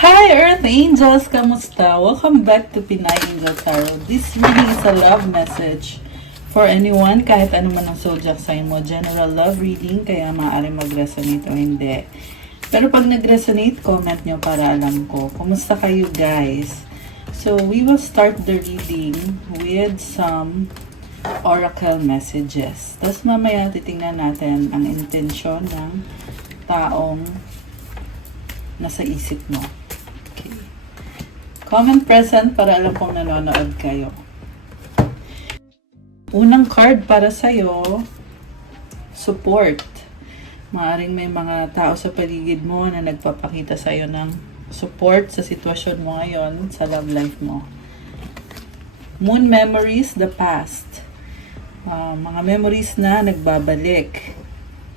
Hi Earth Angels! Kamusta? Welcome back to Pinay Angel Tarot. This reading is a love message for anyone, kahit ano man ang zodiac sign mo. General love reading, kaya maaari mag-resonate o hindi. Pero pag nag-resonate, comment nyo para alam ko. Kumusta kayo guys? So, we will start the reading with some oracle messages. Tapos mamaya titingnan natin ang intensyon ng taong nasa isip mo. Okay. Comment present para alam kong nanonood kayo. Unang card para sa'yo, support. Maaring may mga tao sa paligid mo na nagpapakita sa'yo ng support sa sitwasyon mo ngayon sa love life mo. Moon memories, the past. Mga memories na nagbabalik.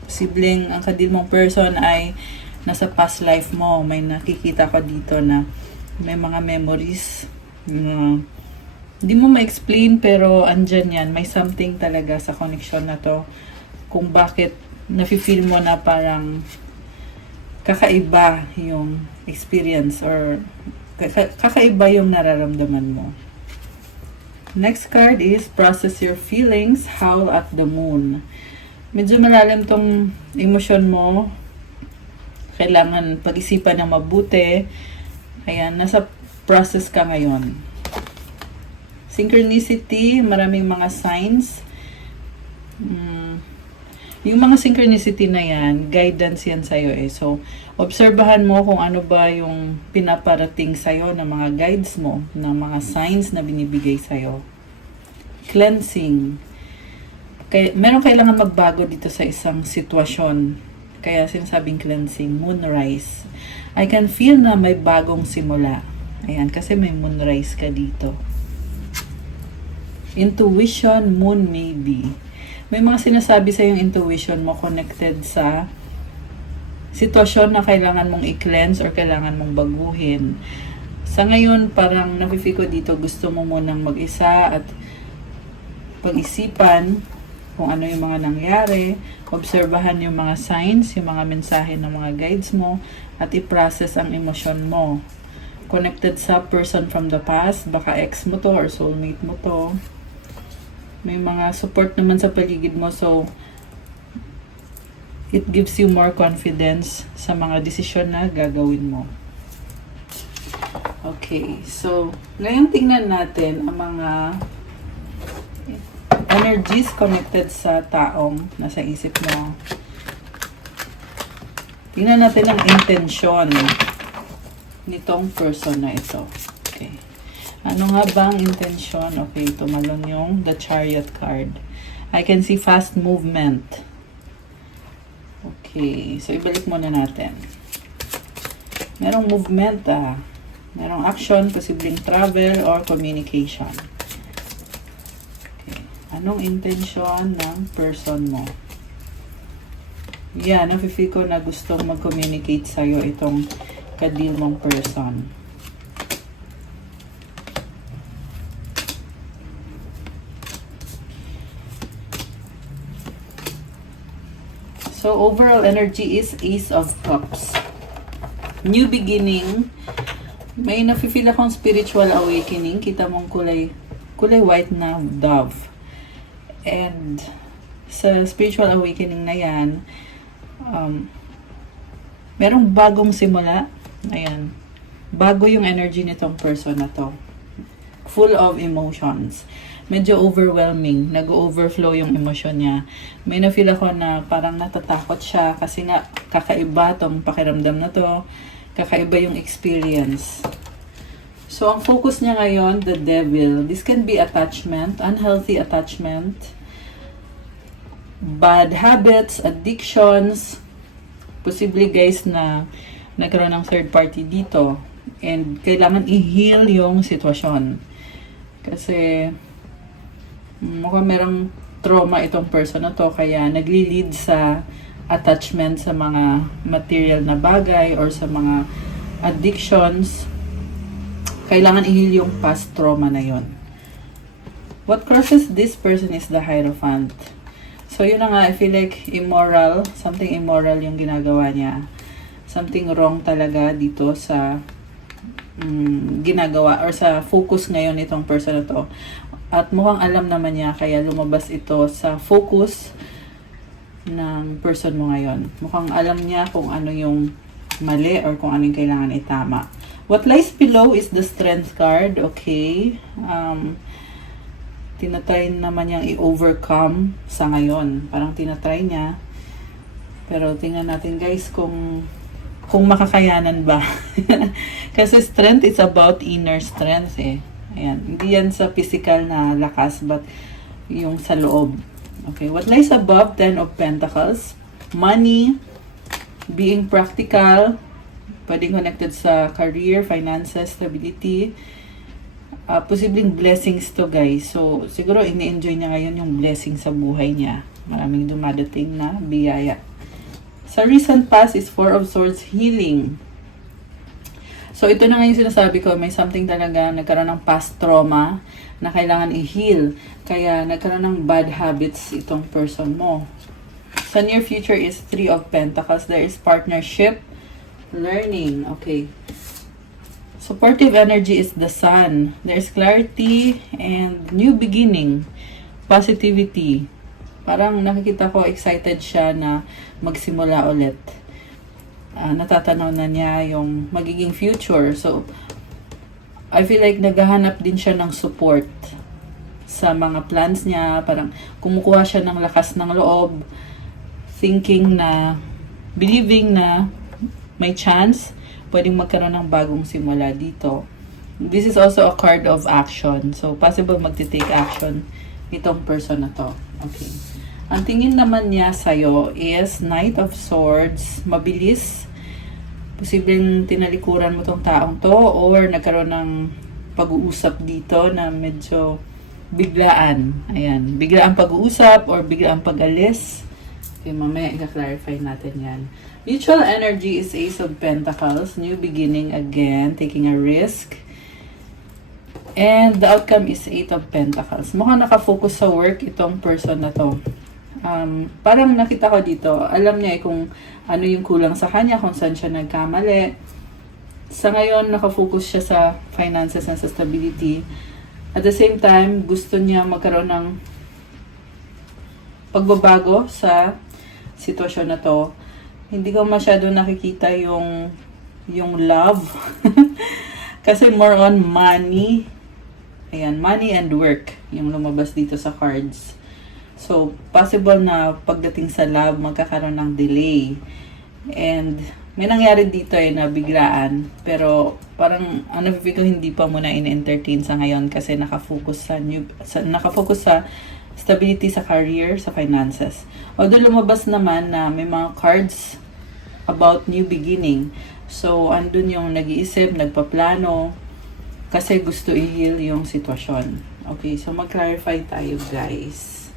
Posibleng ang kadil mong person ay nasa past life mo. May nakikita ko dito na may mga memories. Hindi mo ma-explain pero andyan yan. May something talaga sa connection na to. Kung bakit nafe-feel mo na parang kakaiba yung experience or kakaiba yung nararamdaman mo. Next card is process your feelings, howl at the moon. Medyo malalim tong emosyon mo. Kailangan pag-isipan ng mabuti. Ayan, nasa process ka ngayon. Synchronicity, maraming mga signs. Yung mga synchronicity na yan, guidance yan sa'yo eh. So, obserbahan mo kung ano ba yung pinaparating sa'yo ng mga guides mo, ng mga signs na binibigay sa'yo. Cleansing. Meron kailangan magbago dito sa isang sitwasyon. Kaya sinasabing cleansing, moonrise. I can feel na may bagong simula. Ayan, kasi may moonrise ka dito. Intuition, moon maybe. May mga sinasabi sa yung intuition mo connected sa sitwasyon na kailangan mong i-cleanse or kailangan mong baguhin. Sa ngayon, parang nafe-feel ko dito, gusto mo munang mag-isa at pag-isipan kung ano yung mga nangyari, obserbahan yung mga signs, yung mga mensahe ng mga guides mo, at i-process ang emosyon mo. Connected sa person from the past, baka ex mo to or soulmate mo to. May mga support naman sa paligid mo, so it gives you more confidence sa mga desisyon na gagawin mo. Okay, so ngayon tingnan natin ang mga energies connected sa taong nasa isip mo. Tingnan natin ang intensyon nitong person na ito. Okay. Ano nga bang intensyon? Okay, tumalon yung the Chariot card. I can see fast movement. Okay, so ibalik muna natin. Merong movement Merong action, posibleng travel or communication. Anong intensyon ng person mo? Yan, nafe-feel ko na gustong mag-communicate sa'yo itong kadil mong person. So, overall energy is Ace of Cups. New beginning. May nafe-feel akong spiritual awakening. Kita mong kulay white na dove. And sa spiritual awakening na yan, merong bagong simula. Ayan. Bago yung energy nitong person na to. Full of emotions. Medyo overwhelming. Nag-overflow yung emosyon niya. May na-feel ako na parang natatakot siya kasi nga kakaiba tong pakiramdam na to. Kakaiba yung experience. So, ang focus niya ngayon, the devil. This can be attachment, unhealthy attachment, bad habits, addictions. Posibly guys na nagkaroon ng third party dito. And kailangan i-heal yung sitwasyon. Kasi mukhang merong trauma itong person na to. Kaya nagli-lead sa attachment sa mga material na bagay or sa mga addictions. Kailangan i-heal yung past trauma na yon. What crosses this person is the Hierophant. So, yun na nga, I feel like something immoral yung ginagawa niya. Something wrong talaga dito sa ginagawa or sa focus ngayon itong person na to. At mukhang alam naman niya kaya lumabas ito sa focus ng person mo ngayon. Mukhang alam niya kung ano yung mali or kung ano yung kailangan itama. What lies below is the strength card. Okay. Tinatry naman niyang i-overcome sa ngayon. Parang tinatry niya. Pero tingnan natin guys kung makakayanan ba. Kasi strength is about inner strength eh. Ayan. Hindi yan sa physical na lakas but yung sa loob. Okay. What lies above? 10 of Pentacles. Money. Being practical. Pwedeng connected sa career, finances, stability. Posibleng blessings to guys. So, siguro ini-enjoy niya ngayon yung blessing sa buhay niya. Maraming dumadating na biyaya. Sa recent past is 4 of Swords, healing. So, ito na nga yung sinasabi ko. May something talaga, nagkaroon ng past trauma na kailangan i-heal. Kaya, nagkaroon ng bad habits itong person mo. Sa near future is 3 of Pentacles. There is partnership, learning. Okay. Supportive energy is the Sun. There is clarity and new beginning. Positivity. Parang nakikita ko excited siya na magsimula ulit. Natatanaw na niya yung magiging future. So, I feel like naghahanap din siya ng support sa mga plans niya. Parang kumukuha siya ng lakas ng loob. Thinking na, believing na may chance, pwedeng magkaroon ng bagong simula dito. This is also a card of action. So, possible magti-take action itong person na to. Okay. Ang tingin naman niya sa'yo is Knight of Swords, mabilis. Posibleng tinalikuran mo tong taong to or nagkaroon ng pag-uusap dito na medyo biglaan. Ayan, biglaan pag-uusap or biglaan pag-alis. Okay, mamaya i-clarify natin yan. Mutual energy is Ace of Pentacles, new beginning again, taking a risk. And the outcome is 8 of Pentacles. Mukhang nakafocus sa work itong person na to. Parang nakita ko dito, alam niya kung ano yung kulang sa kanya, kung saan siya nagkamali. Sa ngayon, nakafocus siya sa finances and sa stability. At the same time, gusto niya magkaroon ng pagbabago sa sitwasyon na to. Hindi ko masyado nakikita yung love. Kasi more on money. Ayan, money and work yung lumabas dito sa cards. So, possible na pagdating sa love, magkakaroon ng delay. And, may nangyari dito na biglaan. Pero, parang, ko hindi pa muna in-entertain sa ngayon kasi nakafocus sa stability sa career, sa finances. Although lumabas naman na may mga cards about new beginning. So, andun yung nag-iisip, nagpaplano, kasi gusto i-heal yung sitwasyon. Okay, so mag-clarify tayo guys.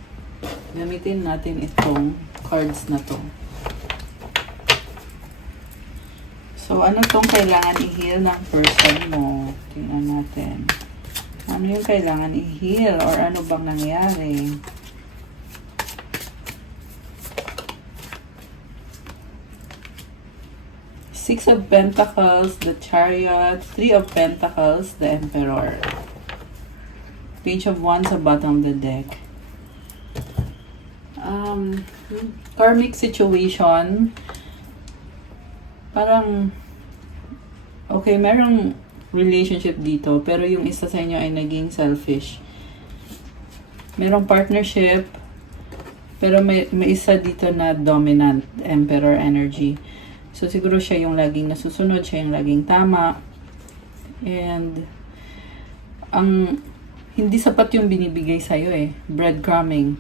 Gamitin natin itong cards na to. So, ano tong kailangan i-heal ng person mo? Tingnan natin. Ano yung kailangan i-heal or ano bang nangyari? Six of Pentacles, the Chariot, 3 of Pentacles, the Emperor. Page of Wands sa bottom of the deck. Karmic situation. Parang, okay, merong relationship dito, pero yung isa sa inyo ay naging selfish. Merong partnership, pero may isa dito na dominant, Emperor energy. So, siguro siya yung laging nasusunod, siya yung laging tama. And, hindi sapat yung binibigay sa'yo breadcrumbing.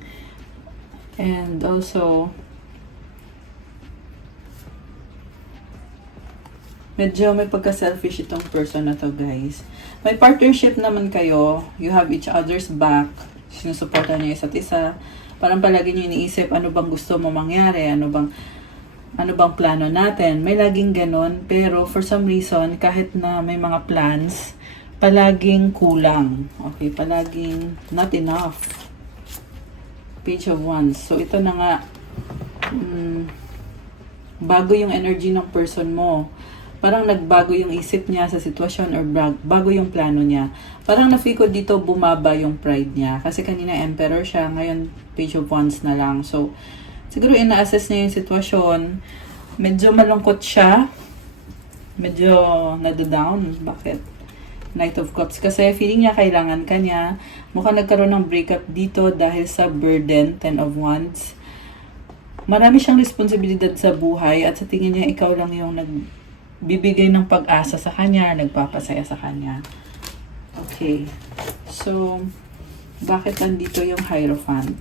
And also, medyo may pagka-selfish itong person na to, guys. May partnership naman kayo. You have each other's back. Sinusuportan niyo isa't isa. Parang palagi niyo iniisip, ano bang gusto mo mangyari? Ano bang plano natin? May laging ganon. Pero for some reason, kahit na may mga plans, palaging kulang. Okay, palaging not enough. Page of Wands. So, ito na nga, bago yung energy ng person mo. parang nagbago yung isip niya sa sitwasyon or bago yung plano niya. Parang na-feel ko dito bumaba yung pride niya. Kasi kanina emperor siya, ngayon page of wands na lang. So, siguro ina-assess niya yung sitwasyon. Medyo malungkot siya. Medyo nado-down. Bakit? Knight of Cups. Kasi feeling niya kailangan ka niya. Mukhang nagkaroon ng breakup dito dahil sa burden, 10 of Wands. Marami siyang responsibilidad sa buhay at sa tingin niya ikaw lang yung nagbibigay ng pag-asa sa kanya, nagpapasaya sa kanya. Okay. So, bakit nandito yung Hierophant?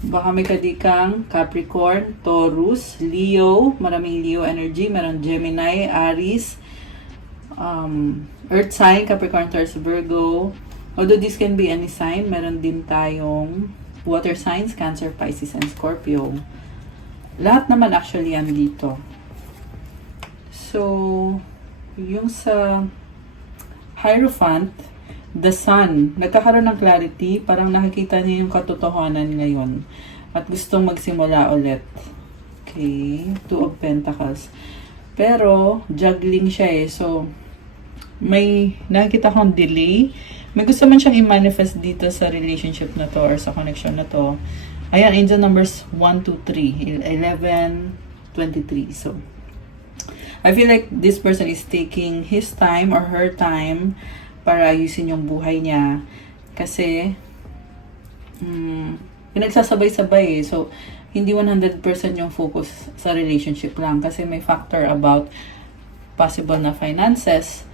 Baka may kadikang Capricorn, Taurus, Leo, maraming Leo energy, meron Gemini, Aries, Earth sign, Capricorn, Taurus, Virgo. Although this can be any sign, meron din tayong water signs, Cancer, Pisces, and Scorpio. Lahat naman actually yan dito. So, yung sa Hierophant, the Sun, nagkakaroon ng clarity, parang nakikita niya yung katotohanan ngayon at gustong magsimula ulit. Okay, Two of Pentacles. Pero, juggling siya eh. So, may nakikita kong delay. May gusto man siyang i-manifest dito sa relationship na to or sa connection na to. Ayan, angel numbers 1, 2, 3, 11, 23. So, I feel like this person is taking his time or her time para ayusin yung buhay niya. Kasi, pinagsasabay-sabay eh. So, hindi 100% yung focus sa relationship lang. Kasi may factor about possible na finances.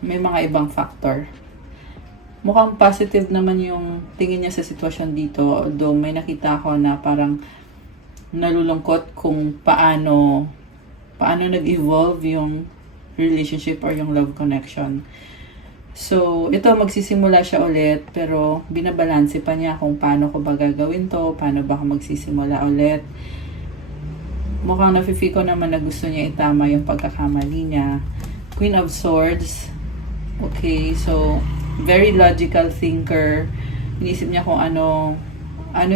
May mga ibang factor. Mukhang positive naman yung tingin niya sa sitwasyon dito. Although may nakita ko na parang nalulungkot kung paano nag-evolve yung relationship or yung love connection. So, ito magsisimula siya ulit pero binabalanse pa niya kung paano ko ba gagawin to, paano ba ako magsisimula ulit. Mukhang nafe-feel ko naman na gusto niya itama yung pagkakamali niya. Queen of Swords. Okay, so very logical thinker. Inisip niya kung ano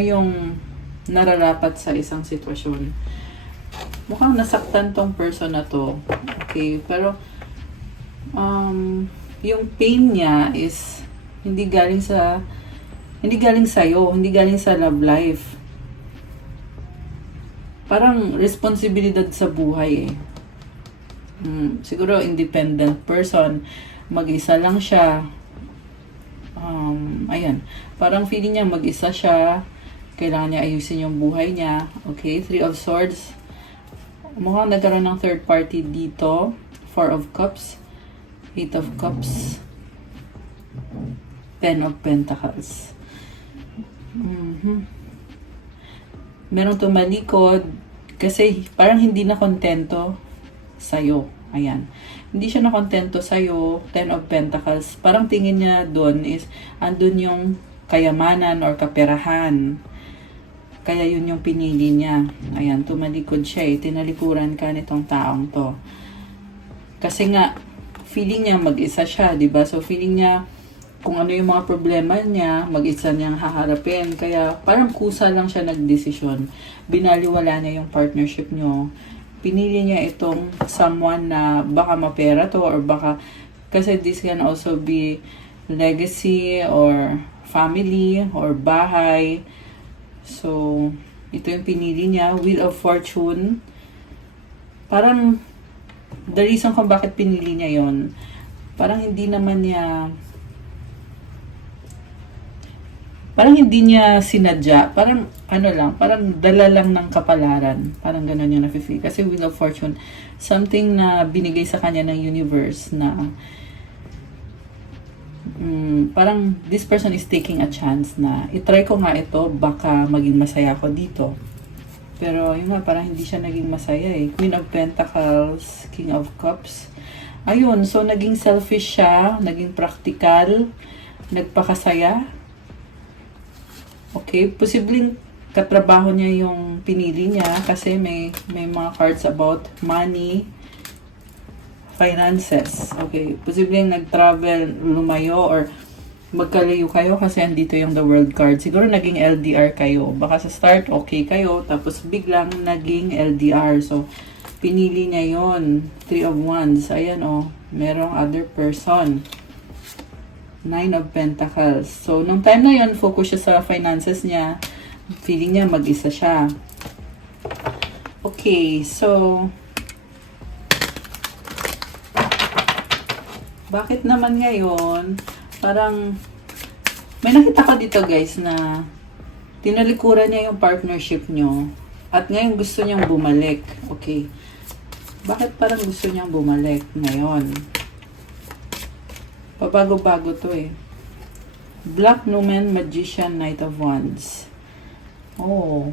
yung nararapat sa isang sitwasyon. Mukhang nasaktan tong person na to. Okay, pero yung pain niya is hindi galing sa iyo, hindi galing sa love life. Parang responsibilidad sa buhay eh. Siguro independent person, mag-isa lang siya. Ayan, parang feeling niya mag-isa siya. Kailangan niya ayusin yung buhay niya. Okay, Three of Swords. Mukhang nagkaroon ng third party dito. Four of Cups. Eight of Cups. Ten of Pentacles. Meron tumalikod kasi parang hindi na kontento sa'yo. Ayan. Hindi siya na kontento sa'yo. Ten of Pentacles. Parang tingin niya doon is andun yung kayamanan or kaperahan. Kaya yun yung pinili niya. Ayan, tumalikod siya eh. Tinalikuran ka nitong taong to. Kasi nga, feeling niya mag-isa siya, diba? So, feeling niya kung ano yung mga problema niya, mag-isa niyang haharapin. Kaya, parang kusa lang siya nagdesisyon. Binaliwala niya yung partnership niyo. Pinili niya itong someone na baka mapera to or baka, kasi this can also be legacy or family or bahay. So, ito yung pinili niya. Wheel of Fortune. Parang, the reason kung bakit pinili niya yon, parang hindi niya sinadya. Parang, parang dala lang ng kapalaran. Parang ganun yung nafe-feel. Kasi Wheel of Fortune, something na binigay sa kanya ng universe na parang this person is taking a chance na itry ko nga ito, baka maging masaya ako dito. Pero yun nga, parang hindi siya naging masaya eh. Queen of Pentacles, King of Cups. Ayun, so naging selfish siya, naging practical, nagpakasaya. Okay, posibleng katrabaho niya yung pinili niya kasi may mga cards about money, finances. Okay, posibleng nag-travel, lumayo, or magkalayo kayo kasi andito yung the world card. Siguro naging LDR kayo. Baka sa start, okay kayo. Tapos biglang naging LDR. So, pinili niya yon 3 of Wands. Ayan merong other person. 9 of Pentacles. So, nung time na yon focus siya sa finances niya. Feeling niya mag-isa siya. Okay, so bakit naman ngayon parang may nakita ko dito guys na tinalikuran niya yung partnership nyo at ngayon gusto niyang bumalik. Okay. Bakit parang gusto niyang bumalik ngayon? Pabago-bago to eh. Black Numen, Magician, Knight of Wands. Oh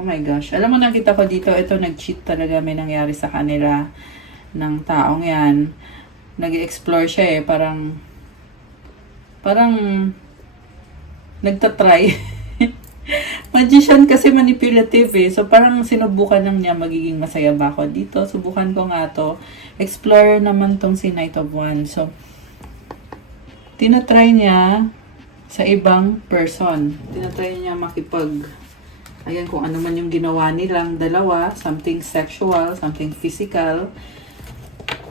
my gosh. Alam mo, nakita ko dito, ito nag-cheat talaga, may nangyari sa kanila ng taong yan. Nag-explore siya eh, parang nagtatry. Magician kasi manipulative eh. So, parang sinubukan lang niya magiging masaya ba ako dito. Subukan ko nga to. Explorer naman tong si Knight of Wands. So, tinatry niya sa ibang person. Tinatry niya ayan, kung ano man yung ginawa nilang dalawa. Something sexual, something physical.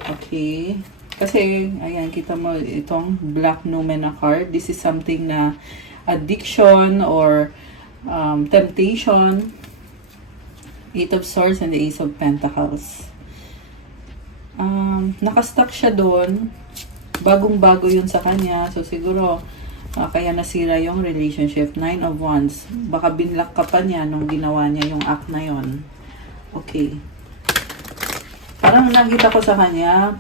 Okay. Kasi, ayan, kita mo itong Black Numen na card. This is something na addiction or temptation. 8 of Swords and the Ace of Pentacles. Nakastuck siya doon. Bagong-bago yun sa kanya. So, siguro, kaya nasira yung relationship. 9 of Wands. Baka binlock ka pa niya nung ginawa niya yung act na yon. Okay. Parang nakita ko sa kanya,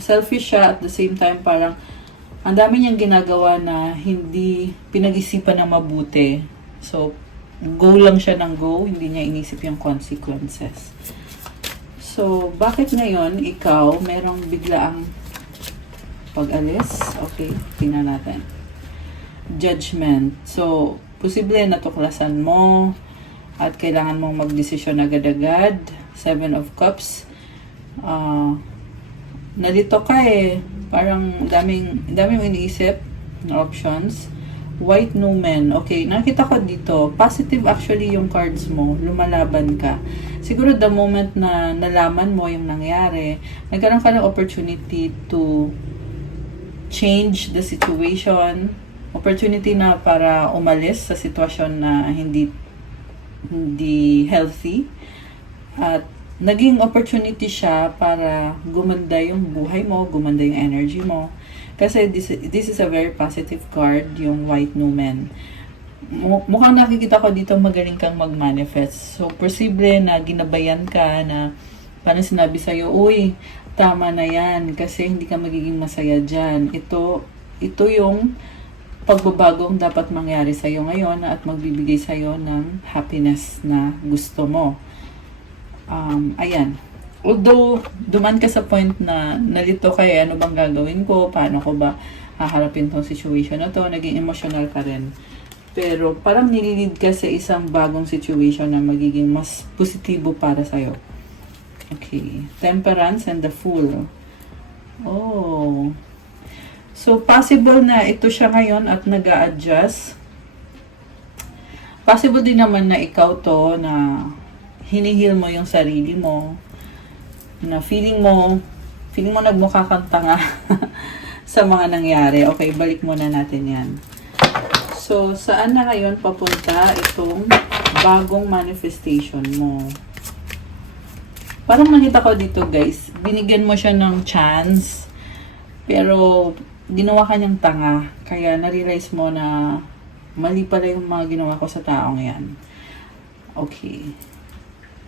selfish siya at the same time parang ang dami niyang ginagawa na hindi pinag-isipan na mabuti. So, go lang siya ng go, hindi niya inisip yung consequences. So, bakit ngayon ikaw merong biglaang pag-alis? Okay, tingnan natin. Judgment. So, posible natuklasan mo at kailangan mong magdesisyon agad-agad. 7 of Cups. Nalito ka eh. Parang daming iniisip na options. White Numen. Okay, nakita ko dito. Positive actually yung cards mo. Lumalaban ka. Siguro the moment na nalaman mo yung nangyari, nagkaroon ka ng opportunity to change the situation. Opportunity na para umalis sa sitwasyon na hindi healthy. At naging opportunity siya para gumanda yung buhay mo, gumanda yung energy mo. Kasi this is a very positive card, yung White Numen. Mukhang nakikita ko dito magaling kang mag-manifest. So, posible na ginabayan ka na parang sinabi sa'yo, uy, tama na yan kasi hindi ka magiging masaya dyan. Ito yung pagbabagong dapat mangyari sa'yo ngayon at magbibigay sa'yo ng happiness na gusto mo. Ayan. Although, duman ka sa point na nalito ka ano bang gagawin ko? Paano ko ba haharapin tong situation na to? Naging emotional ka rin. Pero, parang nililid ka sa isang bagong situation na magiging mas positibo para sa'yo. Okay. Temperance and the Fool. Oh. So, possible na ito siya ngayon at nag-a-adjust. Possible din naman na ikaw to na hinihil mo yung sarili mo, na feeling mo nagmukha kang tanga sa mga nangyari. Okay, balik muna natin yan. So, saan na ngayon papunta itong bagong manifestation mo? Parang nakita ko dito guys, binigyan mo siya ng chance, pero ginawa ka niyang tanga. Kaya narealize mo na mali pala yung mga ginawa ko sa taong yan. Okay.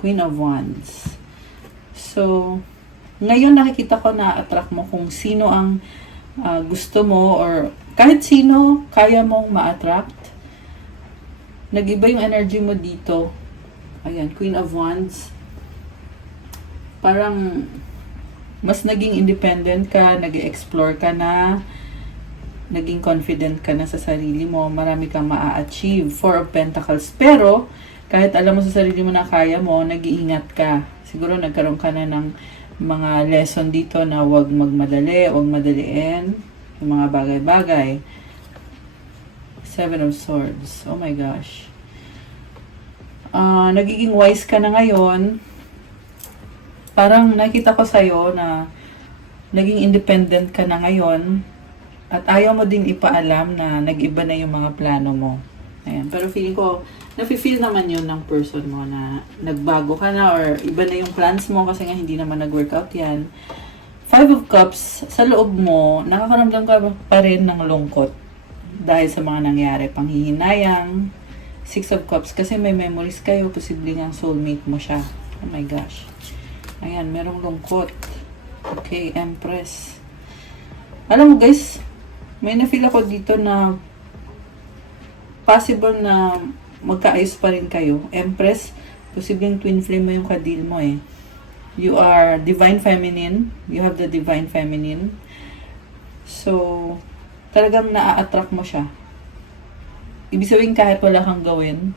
Queen of Wands. So, ngayon nakikita ko na attract mo kung sino ang gusto mo or kahit sino kaya mong ma-attract. Nag-iba yung energy mo dito. Ayan, Queen of Wands. Parang mas naging independent ka, nag-explore ka na, naging confident ka na sa sarili mo, marami kang ma-achieve. 4 of Pentacles. Pero, kahit alam mo sa sarili mo na kaya mo, nag-iingat ka. Siguro nagkaroon ka na ng mga lesson dito na huwag magmadali, huwag madaliin. yung mga bagay-bagay. Seven of Swords. Oh my gosh. Nagiging wise ka na ngayon. Parang nakita ko sa'yo na naging independent ka na ngayon at ayaw mo din ipaalam na nag-iba na yung mga plano mo. Ayan. Pero feeling ko, nafe-feel naman yun ng person mo na nagbago ka na or iba na yung plans mo kasi nga hindi naman nag-workout yan. Five of Cups, sa loob mo, nakakaramdam ka pa rin ng lungkot dahil sa mga nangyari, panghihinayang. Six of Cups, kasi may memories kayo, posibleng ang soulmate mo siya. Oh my gosh. Ayan, merong lungkot. Okay, Empress. Alam mo guys, may na-feel ako dito na possible na magkaayos pa rin kayo. Empress, posibleng twin flame mo yung kadil mo eh. You are divine feminine. You have the divine feminine. So, talagang na-attract mo siya. Ibig sabihin kahit wala kang gawin,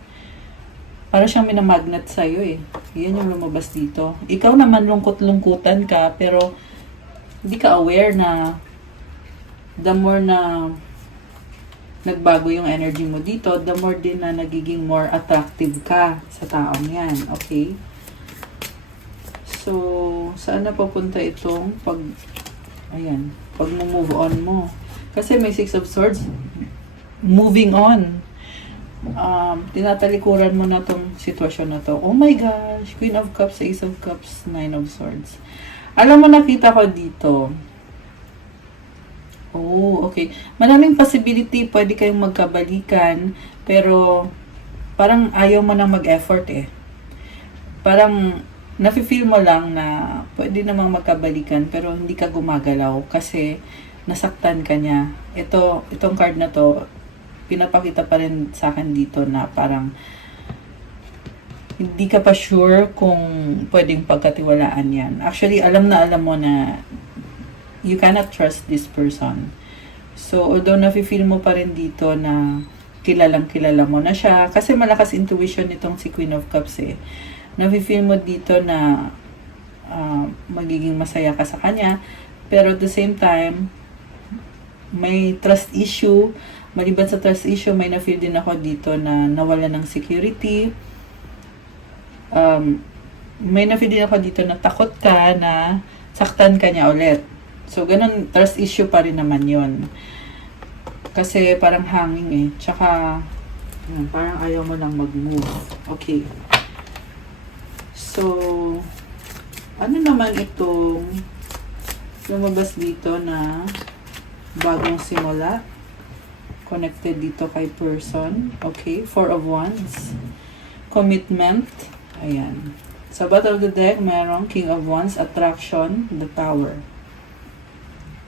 para siyang minamagnet sa'yo eh. Yan yung lumabas dito. Ikaw naman lungkot-lungkutan ka, pero hindi ka aware na the more na nagbago yung energy mo dito, the more din na nagiging more attractive ka sa taong yan. Okay? So, saan na papunta itong pag move on mo? Kasi may Six of Swords, moving on. Tinatalikuran mo na tong sitwasyon na to. Oh my gosh, Queen of Cups, Ace of Cups, Nine of Swords. Alam mo, nakita ko dito. Oh, okay. Maraming possibility, pwede kayong magkabalikan, pero parang ayaw mo nang mag-effort eh. Parang nafe-feel mo lang na pwede namang magkabalikan pero hindi ka gumagalaw kasi nasaktan ka niya. Itong card na to, pinapakita pa rin sa akin dito na parang hindi ka pa sure kung pwedeng pagkatiwalaan yan. Actually, alam mo na you cannot trust this person. So, although nafe-feel mo pa rin dito na kilala mo na siya, kasi malakas intuition nitong si Queen of Cups eh. Nafe-feel mo dito na magiging masaya ka sa kanya, pero at the same time, may trust issue. Maliban sa trust issue, may na-feel din ako dito na nawala ng security. May na-feel din ako dito na takot ka na saktan ka niya ulit. So, ganun, trust issue pa rin naman yon. Kasi parang hanging eh. Tsaka, parang ayaw mo lang mag-move. Okay. So, ano naman itong lumabas dito na bagong simula? Connected dito kay person. Okay. Four of Wands. Commitment. Ayan. Sa bottom of the deck, mayroong King of Wands, Attraction, the Tower.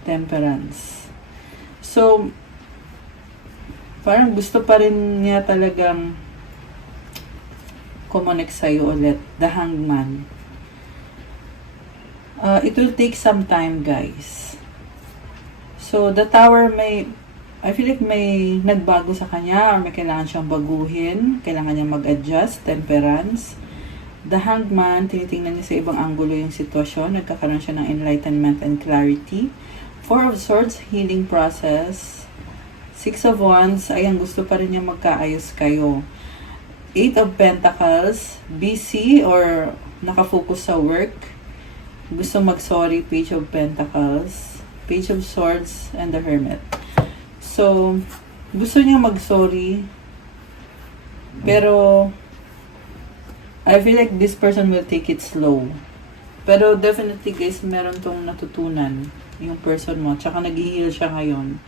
Temperance. So, parang gusto pa rin niya talagang kumonek sa'yo ulit. The Hangman. It will take some time, guys. So, the Tower I feel like may nagbago sa kanya or may kailangan siyang baguhin. Kailangan niya mag-adjust. Temperance. The Hangman, tinitingnan niya sa ibang anggulo yung sitwasyon. Nagkakaroon siya ng enlightenment and clarity. Four of Swords, healing process. Six of Wands, ayan, gusto pa rin niya magkaayos kayo. Eight of Pentacles, busy or nakafocus sa work. Gusto mag-sorry, Page of Pentacles. Page of Swords, and the Hermit. So, gusto niya mag-sorry. Pero, I feel like this person will take it slow. Pero definitely guys, meron tong natutunan yung person mo. Tsaka nag-heal siya ngayon.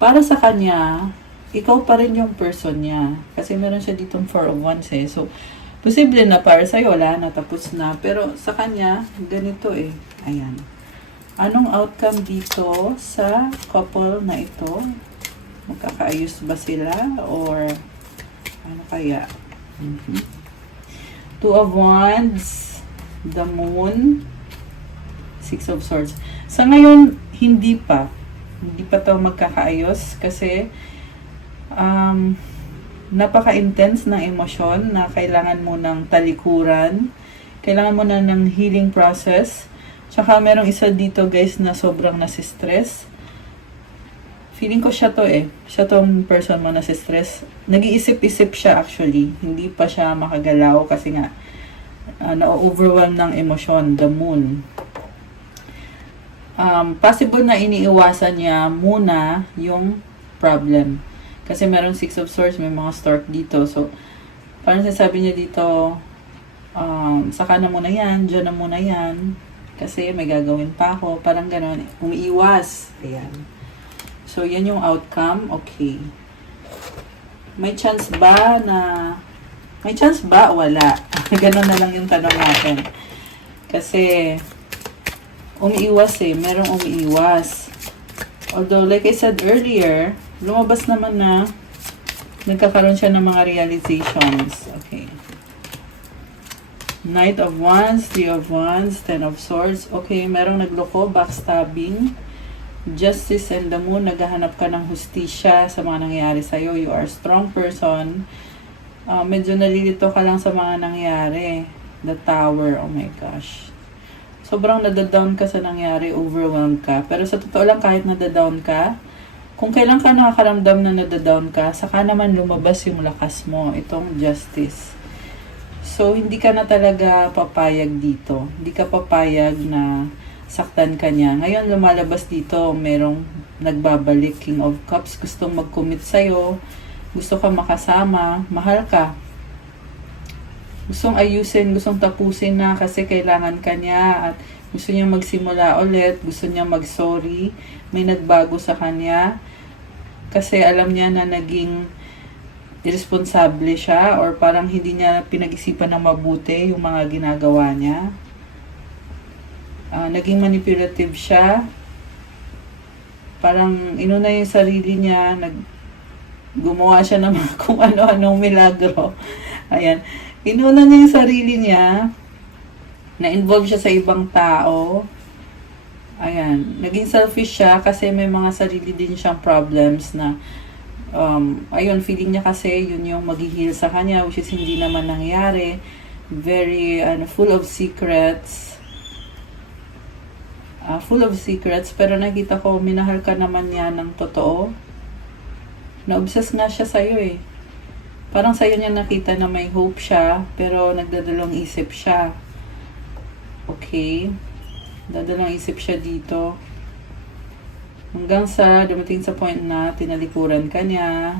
Para sa kanya, ikaw pa rin yung person niya. Kasi meron siya ditong Four of Wands eh. So, posible na para sa'yo, wala na, tapos na. Pero sa kanya, ganito eh. Ayan. Anong outcome dito sa couple na ito? Magkakaayos ba sila? Or ano kaya? Two of Wands, the Moon, Six of Swords. Sa ngayon, hindi pa to magkakaayos kasi napaka-intense ng emosyon na kailangan mo ng talikuran, kailangan mo na ng healing process. Tsaka merong isa dito guys na sobrang nasistress. Feeling ko siya to eh. Siya tong person mo na si stress. Nag-iisip-isip siya actually. Hindi pa siya makagalaw kasi nga na-overwhelm ng emosyon, the moon. Possible na iniiwasan niya muna yung problem. Kasi merong 6 of Swords, may mga stork dito. So, parang sinasabi niya dito, saka na muna yan, dyan na muna yan. Kasi may gagawin pa ako. Parang gano'n. Umiiwas. Ayan. So, yan yung outcome. Okay. May chance ba na... May chance ba? Wala. Ganon na lang yung tanong natin. Kasi, umiiwas eh. Merong umiiwas. Although, like I said earlier, lumabas naman na nagkakaroon siya ng mga realizations. Okay. Knight of Wands, 3 of Wands, 10 of Swords. Okay, merong nagloko, backstabbing. Justice and the Moon, naghahanap ka ng hustisya sa mga nangyayari sa'yo. You are a strong person. Medyo nalilito ka lang sa mga nangyayari. The Tower, oh my gosh. Sobrang nadadown ka sa nangyayari, overwhelmed ka. Pero sa totoo lang, kahit nadadown ka, kung kailan ka nakakaramdam na nadadown ka, saka naman lumabas yung lakas mo. Itong Justice. So, hindi ka na talaga papayag dito. Hindi ka papayag na saktan ka niya. Ngayon, lumalabas dito, merong nagbabalik, King of Cups, gustong mag-commit sa'yo, gusto ka makasama, mahal ka. Gustong ayusin, gustong tapusin na kasi kailangan ka niya at gusto niya magsimula ulit, gusto niya mag-sorry, may nagbago sa kanya kasi alam niya na naging irresponsible siya or parang hindi niya pinag-isipan ng mabuti yung mga ginagawa niya. Naging manipulative siya. Parang inuna yung sarili niya, gumawa siya ng kung ano-anong milagro. Ayan. Inuna niya yung sarili niya, na-involve siya sa ibang tao. Ayan. Naging selfish siya kasi may mga sarili din siyang problems na ayun, feeling niya kasi yun yung mag-heal sa kanya, which is hindi naman nangyari. Very, full of secrets. Full of secrets, pero nakita ko, minahal ka naman niya ng totoo. Na-obsess nga siya sa'yo eh. Parang sa'yo niya nakita na may hope siya, pero nagdadalawang isip siya. Okay. Dadalawang isip siya dito. Hanggang sa dumating sa point na tinalikuran ka niya.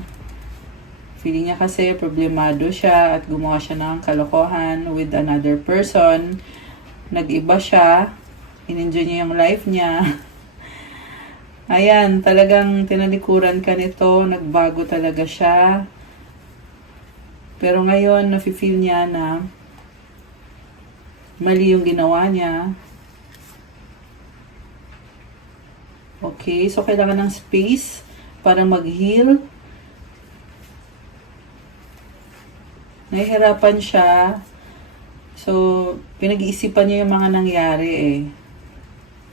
Feeling niya kasi problemado siya at gumawa siya ng kalokohan with another person. Nag-iba siya. In-enjoy niya yung life niya. Ayan, talagang tinalikuran ka nito. Nagbago talaga siya. Pero ngayon, nafe-feel niya na mali yung ginawa niya. Okay, so kailangan ng space para mag-heal. Nahihirapan siya. So, pinag-iisipan niya yung mga nangyari eh.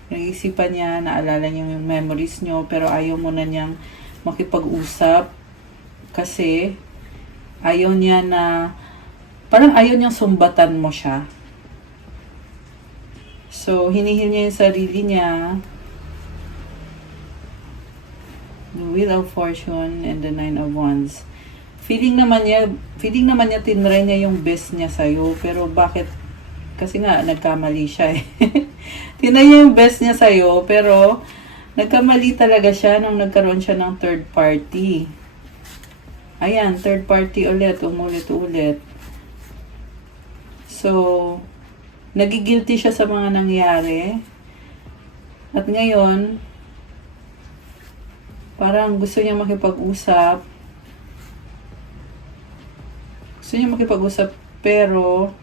Pinag-iisipan niya, naalala niya yung memories niyo, pero ayaw mo na niyang makipag-usap. Kasi, ayaw niya na, parang ayaw niyang sumbatan mo siya. So, hinihil niya yung sarili niya. The Wheel of Fortune and the Nine of Wands. Feeling naman niya tinry niya yung best niya sa'yo. Pero bakit? Kasi nga, nagkamali siya eh. Tinry niya yung best niya sa'yo, pero nagkamali talaga siya nung nagkaroon siya ng third party. Ayan, third party ulit, umulit-ulit. So, nagigilty siya sa mga nangyari. At ngayon, parang gusto niya makipag-usap. Gusto niya makipag-usap, pero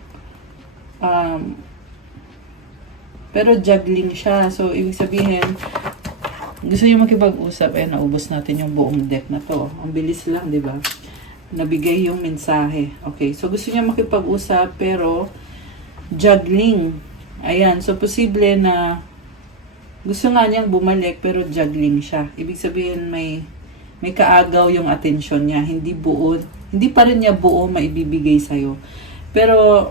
juggling siya. So, ibig sabihin, gusto niya makipag-usap. Naubos natin yung buong deck na to. Ang bilis lang, di ba? Nabigay yung mensahe. Okay, so gusto niya makipag-usap, pero juggling. Ayan, so posible na gusto nga niyang bumalik pero juggling siya. Ibig sabihin may kaagaw yung atensyon niya. Hindi pa rin niya buo maibibigay sa'yo. Pero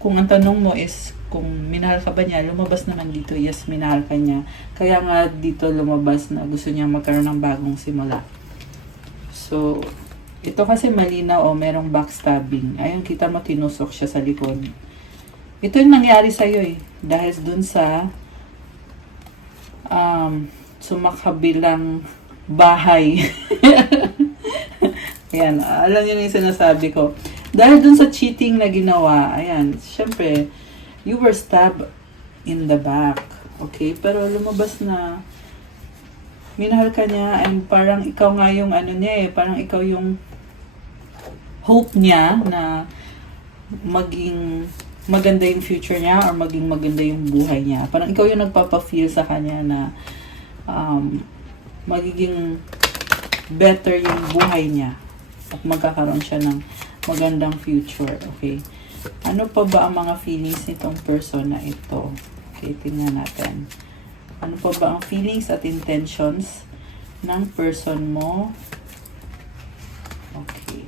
kung ang tanong mo is kung minahal ka ba niya, lumabas naman dito, yes, minahal ka niya. Kaya nga dito lumabas na gusto niya magkaroon ng bagong simula. So, ito kasi malinaw, merong backstabbing. Ayun, kita mo, tinusok siya sa likod. Ito yung nangyari sa'yo dahil dun sa sumakabilang bahay. Ayan, alam niyo na yung sinasabi ko. Dahil dun sa cheating na ginawa, ayan, syempre, you were stabbed in the back. Okay? Pero lumabas na minahal ka niya and parang ikaw nga yung ano niya parang ikaw yung hope niya na maging maganda yung future niya or maging maganda yung buhay niya. Parang ikaw yung nagpapa-feel sa kanya na magiging better yung buhay niya at magkakaroon siya ng magandang future. Okay? Ano pa ba ang mga feelings nitong person na ito? Okay, tingnan natin. Ano pa ba ang feelings at intentions ng person mo? Okay.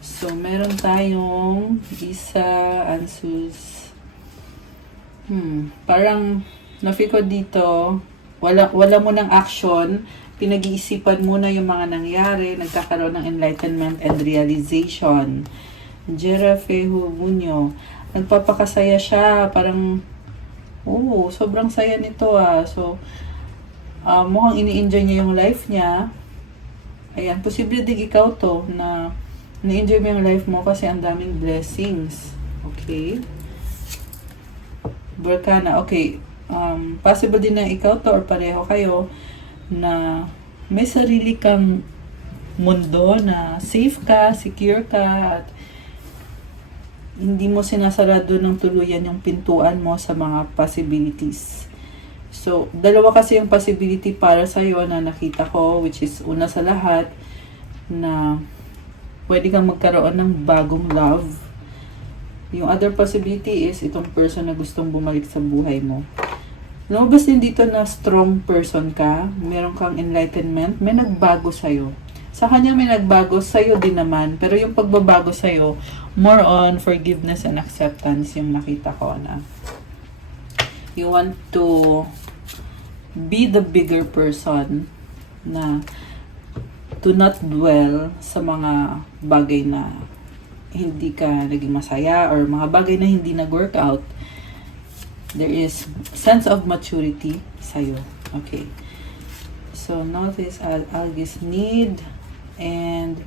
So, meron tayong isa, ansus. Parang, nafi ko dito, wala mo ng action, pinag-iisipan muna yung mga nangyari, nagkakaroon ng enlightenment and realization. Jerafehu Bunyo, nagpapakasaya siya, parang, sobrang saya nito So, mukhang ini-enjoy niya yung life niya. Ayan, posible din ikaw to, na ini-enjoy mo yung life mo kasi ang daming blessings. Okay? Berkana, okay. Possible din na ikaw to or pareho kayo na may sarili kang mundo na safe ka, secure ka, at hindi mo sinasarado ng tuluyan yung pintuan mo sa mga possibilities. So, dalawa kasi yung possibility para sa'yo na nakita ko, which is una sa lahat, na pwede kang magkaroon ng bagong love. Yung other possibility is itong person na gustong bumalik sa buhay mo. Lumabas din dito na strong person ka, meron kang enlightenment, may nagbago sa'yo. Sa kanya may nagbago, sa'yo din naman. Pero yung pagbabago sa'yo, more on forgiveness and acceptance yung nakita ko na you want to be the bigger person na do not dwell sa mga bagay na hindi ka naging masaya or mga bagay na hindi nag-workout. There is sense of maturity sa'yo. Okay. So, notice Algis need and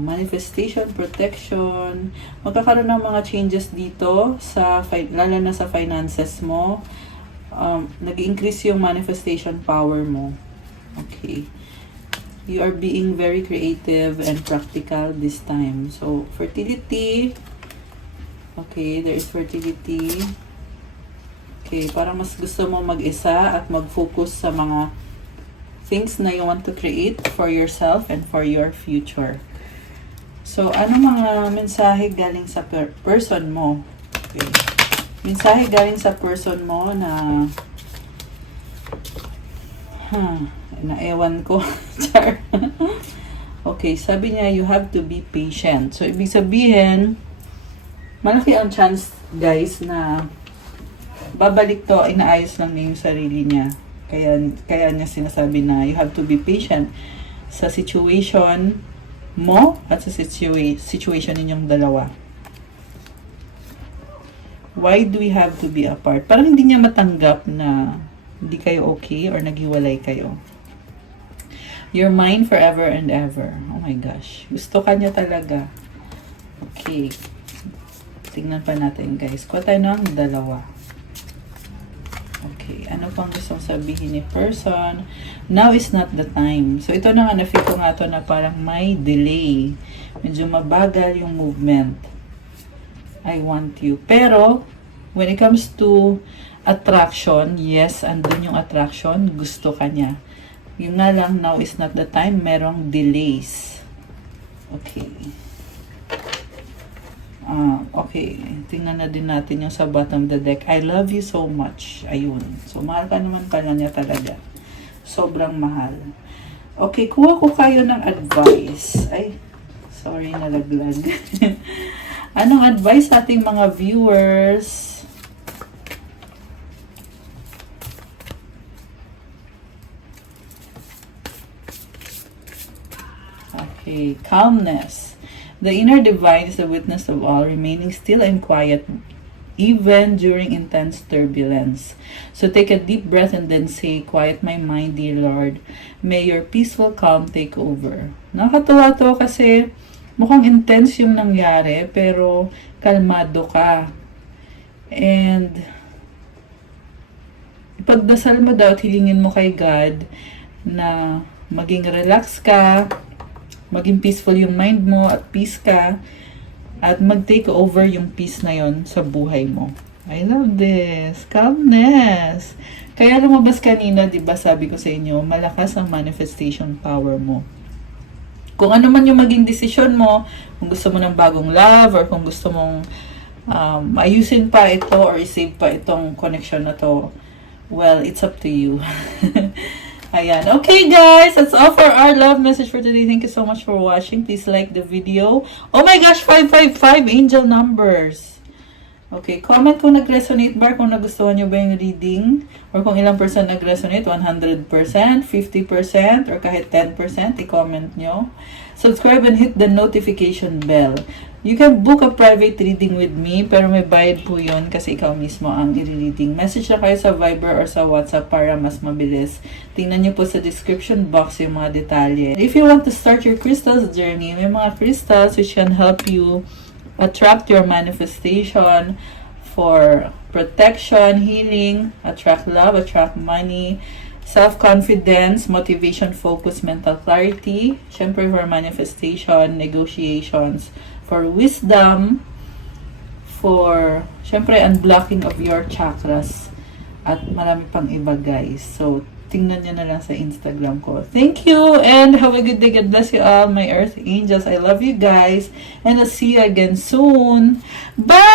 manifestation, protection. Magkakaroon ng mga changes dito, lalo na sa finances mo. Nag-increase yung manifestation power mo. Okay. You are being very creative and practical this time. So, fertility. Okay, there is fertility. Okay, parang mas gusto mo mag-isa at mag-focus sa mga things na you want to create for yourself and for your future. So, ano mga mensahe galing sa person mo? Okay. Mensahe galing sa person mo na naewan ko. Char. Okay, sabi niya, you have to be patient. So, ibig sabihin, malaki ang chance, guys, na babalik to, inaayos lang niya yung sarili niya. Kaya niya sinasabi na you have to be patient sa situation mo at sa situation ninyong dalawa. Why do we have to be apart? Parang hindi niya matanggap na hindi kayo okay or naghiwalay kayo. You're mine forever and ever. Oh my gosh. Gusto ka niya talaga. Okay. Tingnan pa natin, guys. Kuha tayo ng dalawa. Okay, ano pang gustong sabihin ni person? Now is not the time. So, ito na nga, na-feel ko nga ito na parang may delay. Medyo mabagal yung movement. I want you. Pero, when it comes to attraction, yes, andun yung attraction, gusto ka niya. Yung nga lang, now is not the time, merong delays. Okay. Okay, tingnan na din natin yung sa bottom of the deck. I love you so much. Ayun. So, mahal ka naman pala niya talaga. Sobrang mahal. Okay, kuha ko kayo ng advice. Ay, sorry, nalaglag. Anong advice sa ating mga viewers? Okay, calmness. The inner divine is the witness of all, remaining still and quiet even during intense turbulence. So take a deep breath and then say, quiet my mind, dear Lord. May your peaceful calm take over. Nakakatuwa to kasi mukhang intense yung nangyari, pero kalmado ka. And ipagdasal mo daw at hilingin mo kay God na maging relax ka, maging peaceful yung mind mo at peace ka, at mag-take over yung peace na yon sa buhay mo. I love this. Calmness. Kaya lumabas kanina, di ba sabi ko sa inyo, malakas ang manifestation power mo. Kung ano man yung maging desisyon mo, kung gusto mo ng bagong love, or kung gusto mong ayusin pa ito, or isave pa itong connection na to, well, it's up to you. Ayan. Okay, guys. That's all for our love message for today. Thank you so much for watching. Please like the video. Oh my gosh, 555 angel numbers. Okay, comment kung nag-resonate ba, kung nagustuhan nyo ba yung reading, or kung ilang percent nag-resonate, 100%, 50%, or kahit 10%, i-comment nyo. Subscribe and hit the notification bell. You can book a private reading with me, pero may bayad po yun kasi ikaw mismo ang i-reading. Message na kayo sa Viber or sa WhatsApp para mas mabilis. Tingnan nyo po sa description box yung mga detalye. If you want to start your crystals journey, may mga crystals which can help you attract your manifestation for protection, healing, attract love, attract money, self-confidence, motivation, focus, mental clarity, syempre for manifestation, negotiations, for wisdom, for, syempre, unblocking of your chakras, at marami pang iba, guys. So, tingnan nyo na lang sa Instagram ko. Thank you, and have a good day. God bless you all, my earth angels. I love you guys, and I'll see you again soon. Bye!